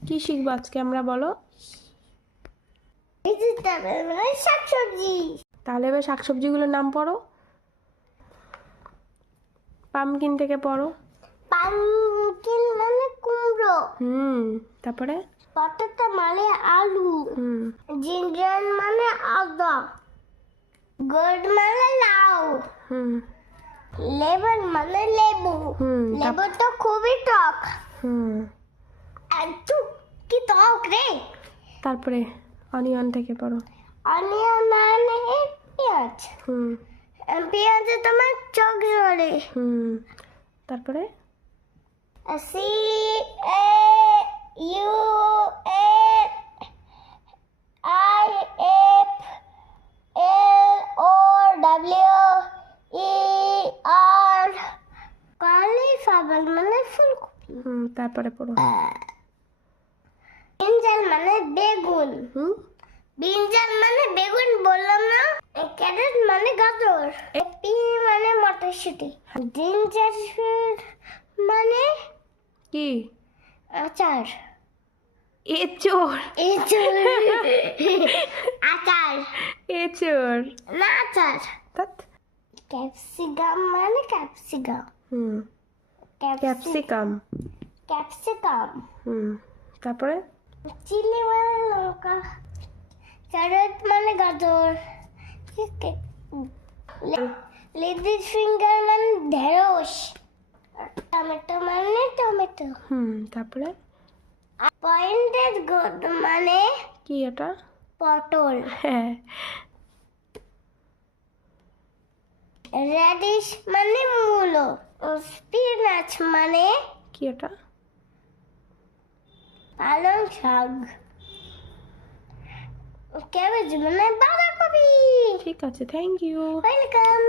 কি শিখবো আজকে আমরা বলো? ভেজিটেবল মানে শাকসবজি। তাহলে এবার শাকসবজিগুলোর নাম পড়ো। পামকিন থেকে পড়ো। পামকিন মানে কুমড়ো। তারপরে পটেটো মানে আলু। হুম জিঞ্জার মানে আদা। গোর্ড মানে লাউ। হুম লেমন মানে লেবু। হুম, লেবু তো খুবই টক। হুম একটু কি টক রে। তারপরে অনিয়ন থেকে পড়ো। অনিয়ন মানে পেঁয়াজ। হুম পেঁয়াজে তোমার চোখ জ্বলে। তারপরে C A U A I F L O W E R cauliflower মানে ফুলকপি। তারপরে পড়ো। ব্রিঞ্জাল মানে বেগুন। হুম ব্রিঞ্জাল মানে বেগুন বললাম না। ক্যারট মানে গাজর। পি মানে মটরশুঁটি। জিঞ্জার মানে কি? আচার। এঁচোড়। এঁচোড় আচার এঁচোড় না আচার। ধ্যাৎ। ক্যাপসিকাম মানে ক্যাপসিকাম। ক্যাপসিকাম। ক্যাপসিকাম। তারপরে চিলি মানে লঙ্কা। ক্যারট মানে গাজর। লেডিস ফিঙ্গার মানে ঢেঁড়স। টমেটো মানে টমেটো। তারপরে পয়েন্টেড গোড মানে কি এটা? পটল। হ্যাঁ। রেডিশ মানে মূলো। স্পিনাচ মানে কি এটা? পালং শাক। ক্যাবেজ মানে বাঁধাকপি। ঠিক আছে, থ্যাংক ইউ। ওয়েলকাম।